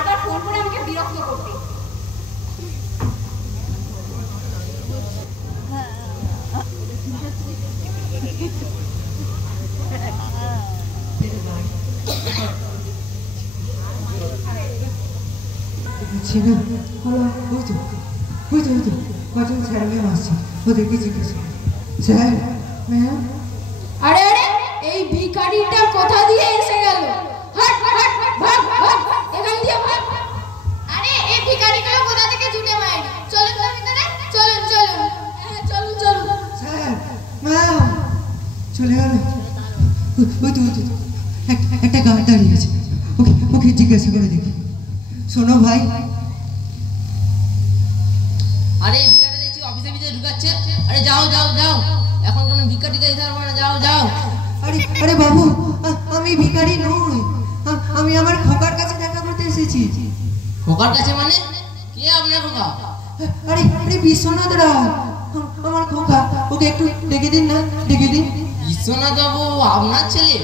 বারবার ফোন করে আমাকে বিরক্ত করতে। আরে আরে এই ভিখারিটা কোথা দিয়ে এসে গেল? হাট হাট ভাগ ভাগ এখান দিয়ে ভাগ। আরে এই ভিখারিগুলো কোথা থেকে জুটে মারি? চলুন তো ভিতরে, চলুন চলুন। হ্যাঁ চলুন চলুন। স্যার ম্যাম চলে গেল। একটা গাড়ি দাঁড়িয়েছে, ওকে ওকে জিজ্ঞাসা করে দেখি। শোনো ভাই, আরে ভিখারিটা দেখছি অফিসের ভিতরে ঢুকাচ্ছে। আরে যাও যাও যাও, এখন কোনো ভিখারি দিতে পারবো না, যাও যাও। আরে আরে বাবু, আমি ভিখারি নই, আমি আমার খোকার কাছে দেখা করতে এসেছি। খোকার কাছে মানে? কে আপনার খোকা? আরে আরে বিশ্বনাথ রায়, আমার খোকা, ওকে একটু ডেকে দিন না, ডেকে দিন। বিশ্বনাথ বাবু আপনার ছেলে?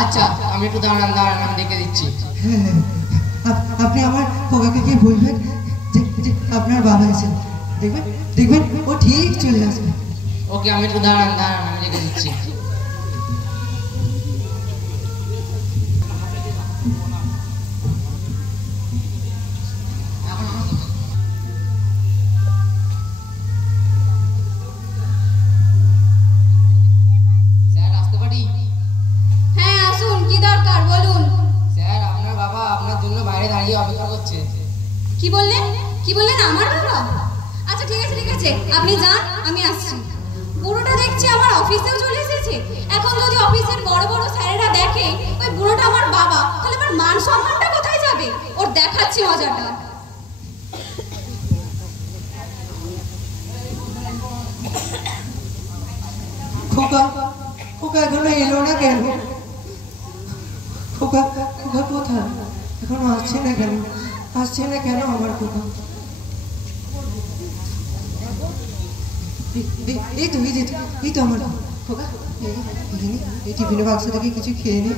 আচ্ছা আমি একটু দাঁড়ান দাঁড়ান, আমি দেখে দিচ্ছি। হ্যাঁ, আপনি আমার খোকাকে গিয়ে বলবেন যে আপনার বাবা এসেছেন। দেখবেন দেখবেন ও ঠিক চলে আসবে। ওকে আমি একটু দাঁড়ান দাঁড়ান, আমি দেখে দিচ্ছি। স্যার আসতে পারি? হ্যাঁ আসুন, কি দরকার বলুন। স্যার আপনার বাবা আপনার জন্য বাইরে দাঁড়িয়ে অপেক্ষা করছে। কি বললেন? কি বললেন? আমার বাবা? আচ্ছা ঠিক আছে ঠিক আছে, আপনি যান, আমি আসছি। বুড়োটা দেখছি আমার অফিসেও চলে এসেছে। এখন যদি অফিসের বড় বড় স্যারেরা দেখে ওই বুড়োটা আমার বাবা, তাহলে আমার মান সম্মানটা কোথায় যাবে? ওর দেখাচ্ছি মজাটা। খোকা খোকা এখনো এলো না কেন? খোকা খোকা কোথায়? এখনো আসছে না কেন? আসছে না কেন আমার খোকা? এই তো এই তো আমার খোকা। এই টিফিনের বাক্স থেকে কিছু খেয়ে নি।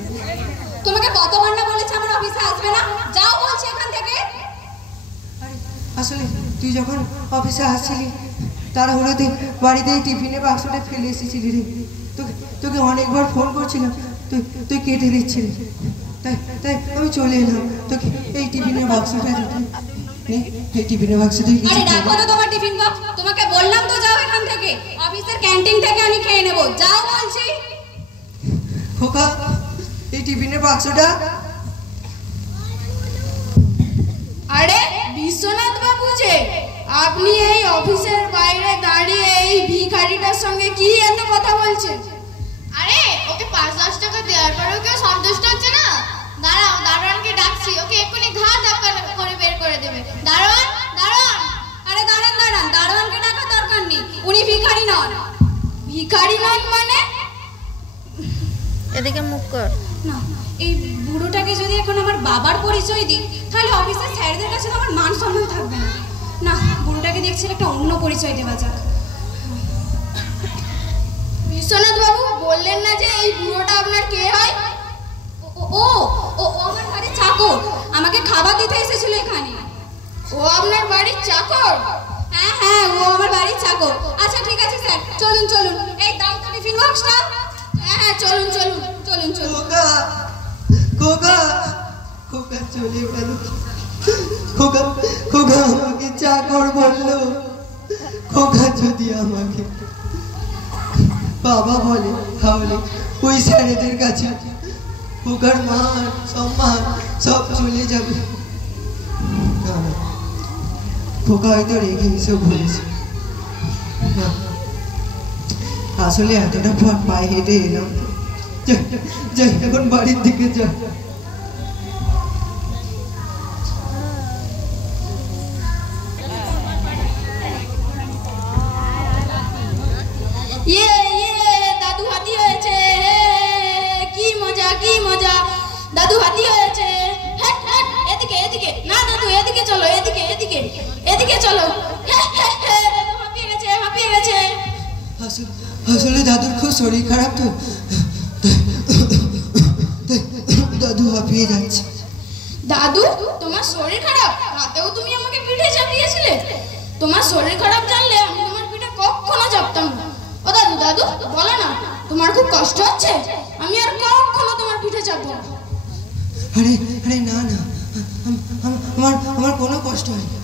তোমাকে কতবার না বলেছে আমার অফিসে আসবে না? যাও বলছি এখান থেকে। আসলে তুই যখন অফিসে আসছিলি তাড়াহুড়োতে বাড়িতে এই টিফিনের বাক্সটা ফেলে এসেছিলি রে। তোকে অনেকবার ফোন করছিলাম, তুই কেটে দিচ্ছিলি। তাই আমি চলে এলাম তোকে এই টিফিনের বাক্সটা দিতে। এই টিফিনের বাক্সটা আরে দেখো তো তোমার টিফিন বক্স। তোমাকে বললাম তো যাও এখান থেকে, অফিসের ক্যান্টিন থেকে আমি খেয়ে নেব। যাও বলছি। খোকা এই টিফিনের বাক্সটা। আরে বিশ্বনাথ বাবু যে, আপনি এই অফিসের বাইরে দাঁড়িয়ে এই ভিখারিটার সঙ্গে কি এত কথা বলছেন? আরে ওকে 5-10 টাকা দেওয়ার পরেও কেউ সন্তুষ্ট হচ্ছে না। দাঁড়াও, দারোয়ানকে ডাকছি, ওকে এক্ষুনি ঘাট ধাক্কা করে বের করে দেবে। দারোয়ান দারোয়ান। আরে দাঁড়ান দাঁড়ান, দারোয়ানকে ডাকার দরকার নেই, উনি ভিখারি নন। ভিখারি নন মানে? এদিকে মুখ কর না, এই বুড়োটাকে যদি এখন আমার বাবার পরিচয় দিই তাহলে অফিসের স্যারদের কাছে তো আমার মান সম্মান থাকবে না। না, বুড়োটাকে দেখছি একটা অন্য পরিচয় দেওয়া যাক। বিশ্বনাথ বাবু বললেন না যে এই বুড়োটা আপনার কে হয়? ও ও আমার বাড়ির চাকর, আমাকে খাবার দিতে এসেছিল এখানে। ও আপনার বাড়ির চাকর? হ্যাঁ হ্যাঁ, ও আমার বাড়ির চাকর। আচ্ছা ঠিক আছে স্যার, চলুন চলুন। এই দাও তো টিফিন বক্সটা। হ্যাঁ হ্যাঁ চলুন চলুন চলুন চলুন। খোকা খোকা খোকা চলে গেল। খোকা খোকা আমাকে চাকর বললো। খোকা যদি আমাকে বাবা বলে তাহলে ওই স্যারেদের কাছে খোকার মান সম্মান সব চলে যাবে। খোকা হয়তো রেগে এসে বলেছে। আসলে এতটা পথ পায়ে হেঁটে এলাম, যাই এখন বাড়ির দিকে যাই। দাদু হাতি হয়েছে, কি মজা কি মজা। দাদু হাতি হয়েছে। হ্যাঁ হ্যাঁ, এদিকে এদিকে না দাদু, এদিকে চলো, এদিকে এদিকে এদিকে চলো। দাদু হাঁপিয়ে গেছে হাঁপিয়ে গেছে। আসলে দাদুর খুব শরীর খারাপ তো, দাদু হাঁপিয়ে যাচ্ছে। দাদু, তোমার শরীর খারাপ, রাতেও তুমি আমাকে পিঠে চাপিয়েছিলে। তোমার শরীর খারাপ জানলে আমি তোমার পিঠে কখনো চাপতাম না। ও দাদু, দাদু বলো না, তোমার খুব কষ্ট হচ্ছে? আমি আর কখনো তোমার পিঠে চাপবো না। আরে আরে না না, আমার কোনো কষ্ট হয়নি।